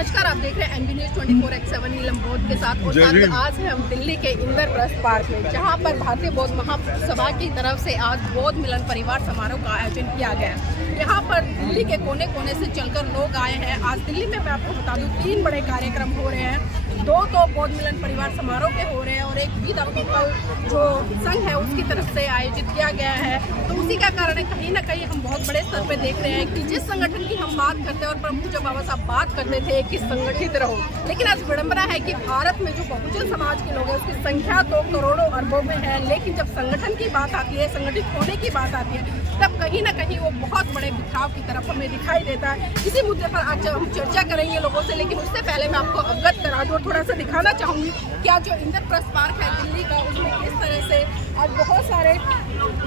नमस्कार, आप देख रहे हैं एमबी न्यूज़ 24/7 नीलम बौद्ध के साथ। और आज है हम दिल्ली के इंद्रप्रस्थ पार्क में, जहां पर भारतीय बौद्ध महासभा की तरफ से आज बौद्ध मिलन परिवार समारोह का आयोजन किया गया है। यहां पर दिल्ली के कोने कोने से चलकर लोग आए हैं। आज दिल्ली में मैं आपको बता दूं 3 बड़े कार्यक्रम हो रहे हैं। 2 तो बौद्ध मिलन परिवार समारोह के हो रहे हैं और एक वी द पीपल जो संघ है उसकी तरफ से आयोजित किया गया है। तो उसी का कारण है कहीं ना कहीं हम बहुत बड़े स्तर पे देख रहे हैं कि जिस संगठन की हम बात करते हैं और प्रभु पूज्य बाबा साहब बात करते थे कि संगठित रहो, लेकिन आज विडंबना है कि भारत में जो बहुजन समाज के लोग हैं उसकी संख्या तो करोड़ों अरबों में है, लेकिन जब संगठन की बात आती है, संगठित होने की बात आती है, तब कहीं ना कहीं वो बहुत बड़े बिखराव की तरफ हमें दिखाई देता है। इसी मुद्दे पर आज हम चर्चा करेंगे लोगों से, लेकिन उससे पहले मैं आपको अवगत करा दूं, थोड़ा सा दिखाना चाहूँगी क्या जो इंद्रप्रस्थ पार्क है दिल्ली का, उसमें किस तरह से आज बहुत सारे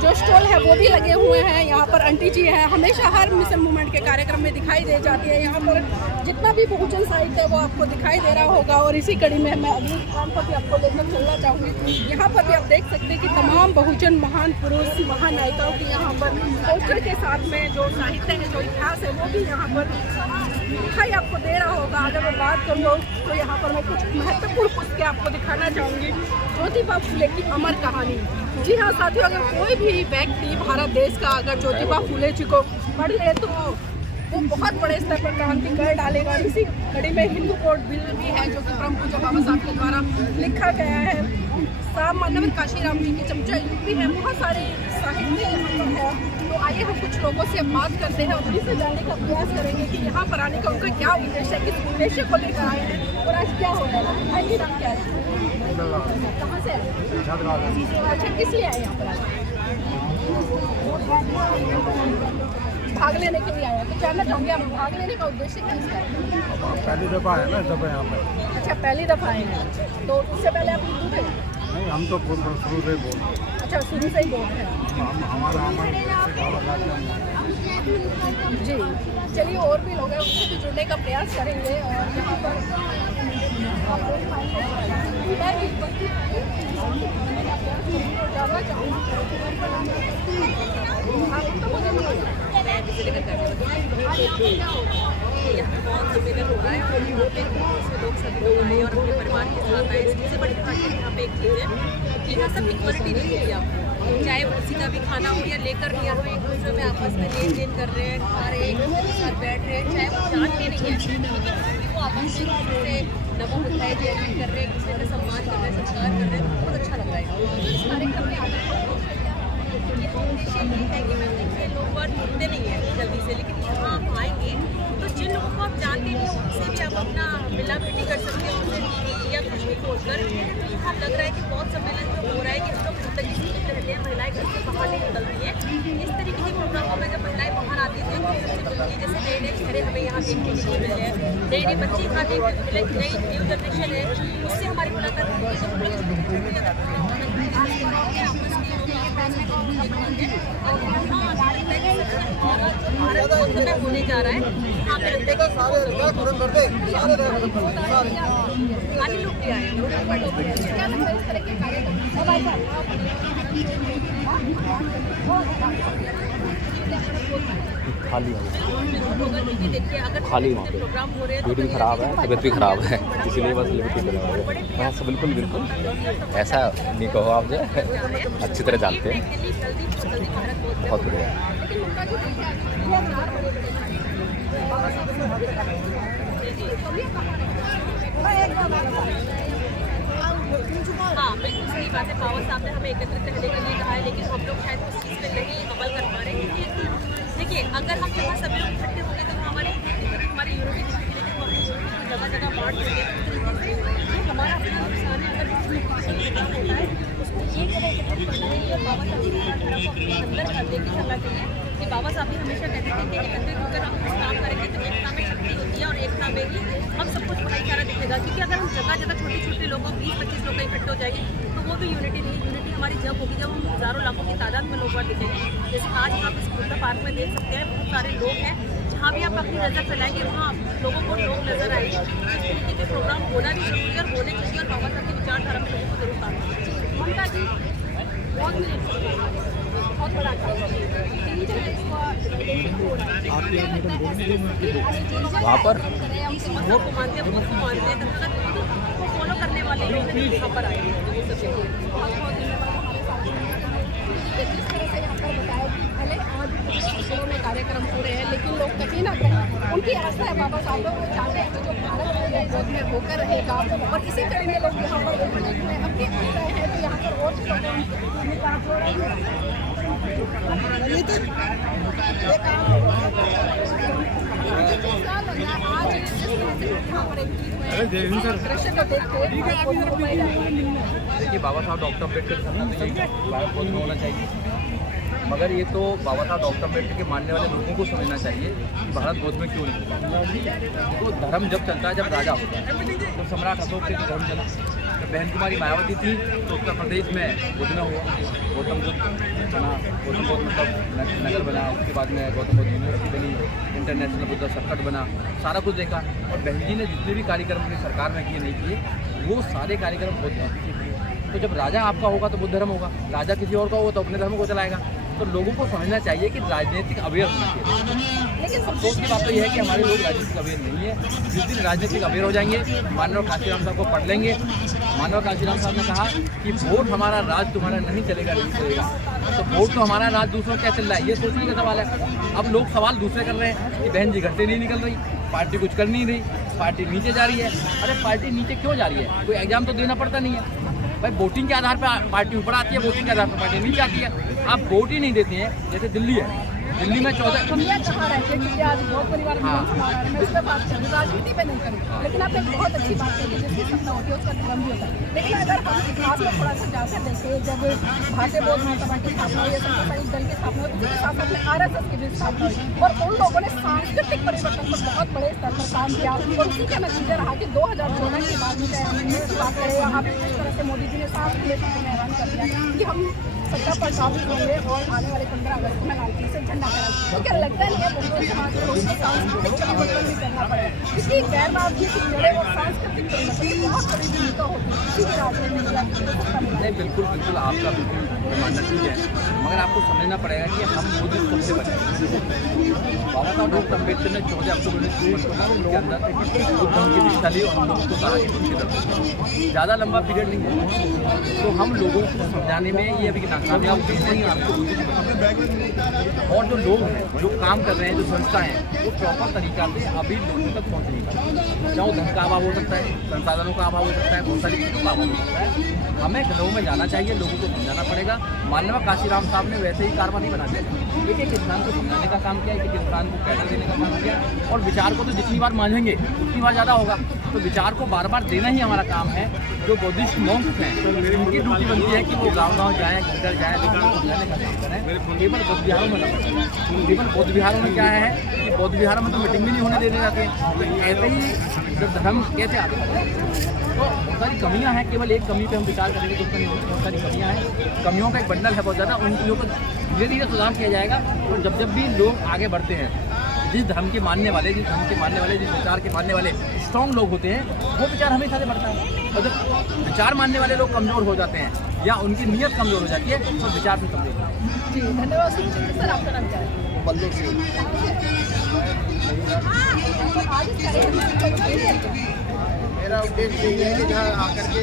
जो स्टॉल है वो भी लगे हुए हैं। यहाँ पर आंटी जी हैं, हमेशा हर मिशन मूवमेंट के कार्यक्रम में दिखाई दे जाती है। यहाँ पर जितना भी बहुजन साहित्य है वो आपको दिखाई दे रहा होगा। और इसी कड़ी में मैं अगली काम पर भी आपको लेकर चलना चाहूँगी। यहाँ पर भी आप देख सकते हैं कि तमाम बहुजन महान पुरुष महानायिकाओं की यहाँ पर पोस्टर के साथ में जो साहित्य है, जो इतिहास है, वो भी यहाँ पर दिखाई आपको दे रहा होगा। अगर मैं बात करूँ तो यहाँ पर मैं कुछ महत्वपूर्ण पुस्तकें आपको दिखाना चाहूँगी। ज्योतिबा फुले की अमर कहानी। जी हाँ साथियों, अगर कोई भी व्यक्ति भारत देश का अगर ज्योतिबा फुले जी को पढ़ ले तो वो बहुत बड़े स्तर पर क्रांति कर डालेगा। इसी कड़ी में हिंदू कोड बिल भी है जो कि परम पूज्य बाबा साहब के द्वारा लिखा गया है। साहब मानव काशीराम जी की चमचा यूपी है, बहुत सारे साहित्य यहाँ पर है। तो आइए हम कुछ लोगों से बात करते हैं और उन्हीं से जानने का प्रयास करेंगे कि यहाँ पर आने का उनका क्या उद्देश्य है, किस उद्देश्य को लेकर आए हैं और आज क्या हो रहा है। भाई जी नाम क्या है, कहाँ से है? अच्छा, किस लिए आए यहाँ पर? भाग लेने के लिए आया। तो जानना चाहूँगी आप भाग लेने का उद्देश्य क्या है? पहली दफ़ा है ना जब यहाँ पर। अच्छा, पहली दफ़ा आए हैं। तो उससे पहले आप हिंदू थे? नहीं, हम तो शुरू से बोल रहे हैं। अच्छा, शुरू से ही बोल रहे हैं। हमारा जी, चलिए और भी लोग हैं उनसे भी जुड़ने का प्रयास करेंगे। और यहाँ पर जानना चाहूँगी यहाँ बहुत सम्मेलन हो रहा है और यहाँ पे लोग सभी लोग आए और अपने परिवार के साथ आए। सबसे बड़ी बात यहाँ पे एक चीज़ है कि यहाँ सब इक्वलिटी नहीं है। आपको चाहे किसी का भी खाना हो या लेकर नहीं, हम एक दूसरे में आपस में लेन देन कर रहे हैं, खा रहे हैं, एक दूसरे के साथ बैठ रहे हैं, चाहे वो जानते नहीं है, लेकिन वो आपस में से नमो मिठाई कर रहे हैं, एक दूसरे का सम्मान कर रहे हैं, संस्कार कर रहे हैं। बहुत अच्छा लग रहा है। इस कार्यक्रम में उद्देश्य ये है कि मैं देखिए लोग बहुत जुड़ते नहीं है जल्दी से, लेकिन यहाँ आप आएंगे तो जिन लोगों को आप जानते नहीं हो उनसे भी आप अपना मिला भेटी कर सकते हो, उनसे टीवी या कुछ भी खोलकर। तो यहाँ लग रहा है कि बहुत सम्मेलन जो हो रहा है कि हम लोग जिंदगी से रहते हैं, महिलाएं घर से बाहर नहीं निकलती हैं। इस तरीके के प्रोग्रामों में जब महिलाएं बाहर आती थी तो उससे मिलती है, जैसे नए नए चेहरे हमें यहाँ देखने के लिए मिले हैं, नई नई बच्चे यहाँ देखने को मिले, नई न्यू जनरेशन है, उससे हमारी मुलाकात होती है। होने जा रहा है यहाँ पे लगता है खाली लोग भी आए हैं। खाली वहाँ पे पेट भी ख़राब है, तबीयत भी ख़राब है, इसीलिए बस लिमिटेड बना है। बिल्कुल बिल्कुल ऐसा नहीं कहो आप, जो अच्छी तरह जानते हैं। बहुत बढ़िया। हाँ बिल्कुल सही बात है। बाबा साहब ने हमें एकत्रित रहने के लिए कहा है, लेकिन हम लोग शायद उस चीज़ पे नहीं अमल कर पा रहे हैं। देखिए, अगर हम जहाँ सभी लोग इकट्ठे होंगे तो हमारी यूनिटी दिखेगी, लेकिन हम अपनी जगह जगह बांट देंगे। हमारा अपना नुकसान है। अगर होता है उसको ये करें बाबा साहब की विचारधारा को अपने अंदर कर लेके चलना चाहिए। कि बाबा साहब भी हमेशा कहते थे कि एकत्रित होकर हम कुछ काम करेंगे तो एकता में शक्ति होती है और एकता में ही हम सब कुछ भाईचारा दिखेगा। क्योंकि अगर हम जगह जगह छोटे छोटे लोगों 20-25 लोग इकट्ठे हो जाएंगे तो वो भी यूनिटी नहीं। यूनिटी हमारी जब होगी जब हम हज़ारों लाखों की तादाद में लोग दिखेंगे। जैसे आज आप इस बुद्धा पार्क में देख सकते हैं, बहुत सारे लोग हैं। जहाँ भी आप अपनी नज़र फैलाएंगे वहाँ लोगों को लोग नजर आएंगे। इस तरीके के प्रोग्राम होना भी जरूरी है और होने चाहिए और बाबा साहब की विचारधारा में लोगों को जरूर पाना चाहिए। ममता जी बहुत बड़ा वहाँ पर मजहब को मानते हैं, उसको मानते हैं, तब तक फॉलो करने वाले लोग यहाँ पर आए हैं। ये सब चीज़ें जिस तरह से यहाँ पर बताया कि भले आज शहरों में कार्यक्रम हो रहे हैं, लेकिन लोग कहीं ना कहीं उनकी आस्था है बाबा साहब लोग, वो चाहते हैं कि जो भारत है वो गोद में होकर रहेगा। और इसी कड़ी में लोग यहाँ पर उपस्थित हैं, अपनी अपनी राय है तो यहाँ पर और भी दृश्य को देखिए, बाबा साहब डॉक्टर अम्बेडकर का सपना तो यही भारत गोद में होना चाहिए, मगर ये तो बाबा साहब डॉक्टर अम्बेडकर के मानने वाले लोगों को समझना चाहिए कि भारत गोद में क्यों नहीं होगा। तो धर्म जब चलता है, जब राजा होता है, तो सम्राट अशोक के धर्म चला, जब बहन कुमारी मायावती थी तो उत्तर प्रदेश में बुद्ध में हुआ, गौतम बुद्ध बना, गौतम बुद्ध मतलब नगर बना, उसके बाद में गौतम बुद्ध यूनिवर्सिटी बनी, इंटरनेशनल बुद्ध सर्किट बना, सारा कुछ देखा। और बहन जी ने जितने भी कार्यक्रम अपनी सरकार में किए नहीं किए, वो सारे कार्यक्रम बहुत अच्छे किए। तो जब राजा आपका होगा तो बुद्ध धर्म होगा, राजा किसी और का होगा तो अपने धर्म को चलाएगा। तो लोगों को समझना चाहिए कि राजनीतिक अवेयर होना चाहिए। लेकिन अफसोस की बात तो यह है कि हमारे लोग राजनीतिक अवेयर नहीं है। जिस दिन राजनीतिक अवेयर हो जाएंगे, मानव काशीराम साहब को पढ़ लेंगे। मानव काशीराम साहब ने कहा कि वोट हमारा राज तुम्हारा नहीं चलेगा, नहीं चलेगा। तो वोट तो हमारा राज दूसरों क्या चल रहा है, ये सोचने का सवाल है। अब लोग सवाल दूसरे कर रहे हैं कि बहन जी घर से नहीं निकल रही, पार्टी कुछ कर नहीं रही, पार्टी नीचे जा रही है। अरे पार्टी नीचे क्यों जा रही है? कोई एग्जाम तो देना पड़ता नहीं है भाई। वोटिंग के आधार पर पार्टी ऊपर आती है, वोटिंग के आधार पर पार्टी नीचे आती है। आप वोट ही नहीं देते हैं। जैसे दिल्ली है, दिल्ली में 14 कहाँ रहते हैं, क्योंकि आज बहुत परिवार में मैं उस पर बात करूँ, राजनीति पे नहीं करूँ। लेकिन आपने बहुत अच्छी बात कही, जिसकी सत्ता होती है उसका धर्म भी होता है। लेकिन अगर हम इतिहास में थोड़ा सा जाकर देखें, जब भारतीय बौद्ध महासभा की स्थापना हुई, संप्रदायिक दल की स्थापना हुई, उसके साथ साथ में RSS की भी स्थापना हुई, और उन लोगों ने सांस्कृतिक परिवर्तन पर बहुत बड़े स्तर पर काम किया। और उसी का नतीजा रहा कि 2014 की बात में बात करें, यहाँ पे जिस तरह से मोदी जी ने साफ खुले शब्दों में ऐलान कर दिया कि हम सत्ता पर काबू होंगे और आने वाले 15 अगस्त में लालकिले से झंडा फहराएंगे। तो क्या लगता नहीं है मुस्लिम समाज को उसको सांस्कृतिक परिवर्तन भी करना पड़ेगा? क्योंकि गैर राजनीतिक जड़ें और सांस्कृतिक परिवर्तन की बहुत बड़ी भूमिका होती है किसी भी राजनीति। नहीं, बिल्कुल बिल्कुल आपका बिल्कुल मानना ठीक है, मगर आपको समझना पड़ेगा कि हम मोदी सबसे बचे। बाबा साहब डॉक्टर अम्बेडकर ने 14 अक्टूबर 1955 के अंदर बुद्ध धर्म की दीक्षा ली और हम लोगों को कहा कि उनकी तरफ ज़्यादा लंबा पीरियड नहीं है। तो हम लोगों को समझाने में ये अभी नाकामयाब हुए हैं। और जो लोग हैं, जो काम कर रहे हैं, जो संस्था हैं, वो प्रॉपर तरीका से अभी लोगों तक पहुँच नहीं पाते। चाहे धन का अभाव हो सकता है, संसाधनों का अभाव हो सकता है, बहुत सारी चीज़ों का अभाव हो सकता है। हमें घरों में जाना चाहिए, लोगों को समझाना पड़ेगा। मानव काशीराम साहब ने वैसे ही कारवा नहीं बना दिया, एक एक इंसान को समझाने का काम किया, एक एक इंसान को पैदल देने का काम किया। और विचार को तो जितनी बार मानेंगे उतनी बार ज़्यादा होगा। तो विचार को बार बार देना ही हमारा काम है। जो बुद्धिस्ट मॉन्क्स हैं, उनकी ड्यूटी बनती है कि वो गाँव-गाँव जाएँ, घर जाएँ, लोगों को समझाने का काम करें। केवल बौद्ध विहारों में नहीं, केवल बौद्ध विहारों में क्या है कि बौद्ध विहारों में तो मीटिंग भी नहीं होने देने जाते हैं। तो ऐसे ही जब धर्म कैसे आगे तो बहुत सारी कमियां हैं। केवल एक कमी पे हम विचार करेंगे तो उसमें बहुत सारी कमियां हैं। कमियों का एक बंडल है बहुत ज़्यादा, उन चीज़ों को धीरे धीरे सुधार किया जाएगा। और जब भी लोग आगे बढ़ते हैं, जिस धर्म के मानने वाले, जिस विचार के मानने वाले स्ट्रॉन्ग लोग होते हैं, वो विचार हमेशा से बढ़ता है। और जब विचार मानने वाले लोग कमज़ोर हो जाते हैं या उनकी नीयत कमज़ोर हो जाती है तो विचार से कमज़ोर होता है। जी धन्यवाद सर, आपका नाम क्या है? बल्लू सिंह। मेरा उद्देश्य यही है कि जहाँ आकर के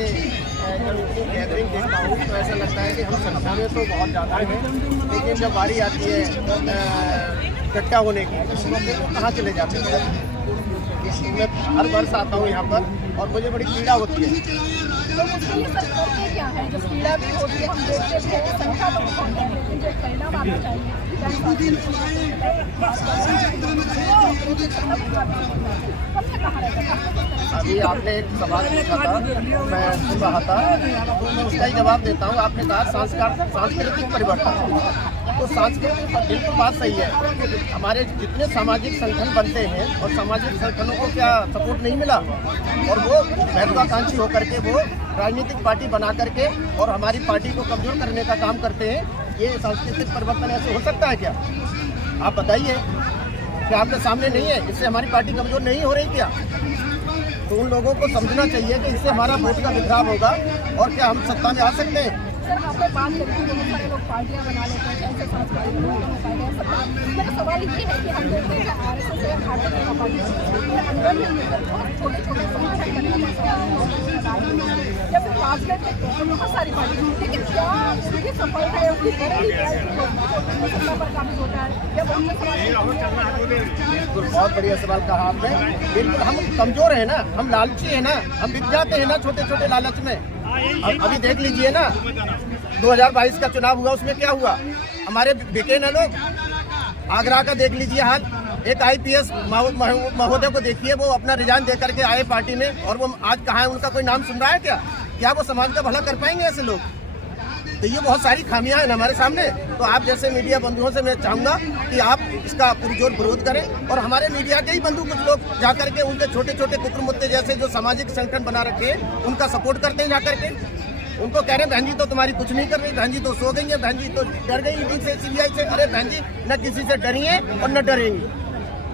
जब उनकी गैदरिंग देखता हूँ तो ऐसा लगता है कि हम संख्या में तो बहुत ज़्यादा हैं, लेकिन जब बारी आती है इकट्ठा होने की तो हम लोग कहाँ चले जाते हैं। मैं हर वर्ष आता हूँ यहाँ पर और मुझे बड़ी पीड़ा होती है। तो उसके लिए सर करते क्या है? जो पीड़ा भी होती है, हम देखते थे संख्या तो बहुत है, लेकिन जो परिणाम आना चाहिए अभी आपने एक सवाल पूछा था, मैं सुन रहा था तो मैं उसका ही जवाब देता हूँ। आपने कहा सांस्कृतिक परिवर्तन, तो सांस्कृतिक बिल्कुल बात सही है। हमारे जितने सामाजिक संगठन बनते हैं और सामाजिक संगठनों को क्या सपोर्ट नहीं मिला, और वो महत्वाकांक्षी होकर के वो राजनीतिक पार्टी बना करके और हमारी पार्टी को कमजोर करने का काम करते हैं। ये सांस्कृतिक परिवर्तन ऐसे हो सकता है क्या? आप बताइए, क्या आपके सामने नहीं है? इससे हमारी पार्टी कमजोर नहीं हो रही क्या? तो उन लोगों को समझना चाहिए कि इससे हमारा वोट का बिखराव होगा और क्या हम सत्ता में आ सकते हैं? सर आप लोग बात करते हैं बहुत सारे लोग पार्टियां बना लेते हैं, ऐसे सांस्कृतिक मेरा सवाल ये है कि हम देखते हैं RSS या भारतीय जनता पार्टी अंदर में मिलकर बहुत छोटे छोटे संगठन करने का या फिर राजनीति में बहुत सारी पार्टी, लेकिन क्या उनकी सफलता है उनकी बड़ी सत्ता पर काबिज होता है या बिल्कुल बहुत बढ़िया सवाल कहा आपने। बिल्कुल हम कमजोर है ना, हम लालची है ना, हम बिक जाते हैं ना छोटे छोटे लालच में। अभी देख लीजिए ना 2022 का चुनाव हुआ, उसमें क्या हुआ, हमारे बिके ना लोग। आगरा का देख लीजिए हाल, एक IPS महोदय को देखिए, वो अपना रिजाइन दे करके आए पार्टी में और वो आज कहाँ है, उनका कोई नाम सुन रहा है क्या वो समाज का भला कर पाएंगे ऐसे लोग? तो ये बहुत सारी खामियां हैं हमारे सामने। तो आप जैसे मीडिया बंधुओं से मैं चाहूंगा कि आप इसका पुरजोर विरोध करें और हमारे मीडिया के ही बंधु कुछ लोग जाकर के उनके छोटे छोटे कुकुर मुत्ते जैसे जो सामाजिक संगठन बना रखे हैं उनका सपोर्ट करते हैं, जाकर के उनको कह रहे हैं बहन जी तो तुम्हारी कुछ नहीं कर रही, बहन जी तो सो गई है, बहन जी तो डर गई ईडी से, CBI से। अरे बहन जी न किसी से डरी है और न डरेंगी।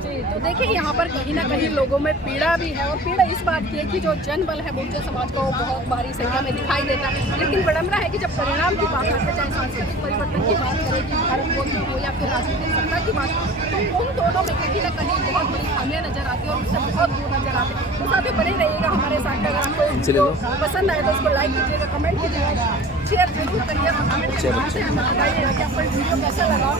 तो देखिए यहाँ पर कहीं ना कहीं लोगों में पीड़ा भी है और पीड़ा इस बात की है कि जो जनबल है मुझे समाज का वो बहुत भारी संख्या में दिखाई देता है, लेकिन विडंबना है कि जब परिणाम की बात आती है, चाहे सांस्कृतिक परिवर्तन की बात करें कि भारत बोध हो या फिर राजनीतिक सत्ता की बात, तो उन दोनों में कहीं ना कहीं बहुत बड़ी खामियां नजर आती है और उससे बहुत दूर नजर आते हैं। तो साथ ही बने रहिएगा हमारे साथ। अगर आपको पसंद आए तो उसको लाइक कीजिएगा, कमेंट कीजिएगा, शेयर जरूर करिए, कमेंट से हमें बताइएगा कि आपको वीडियो कैसा लगा।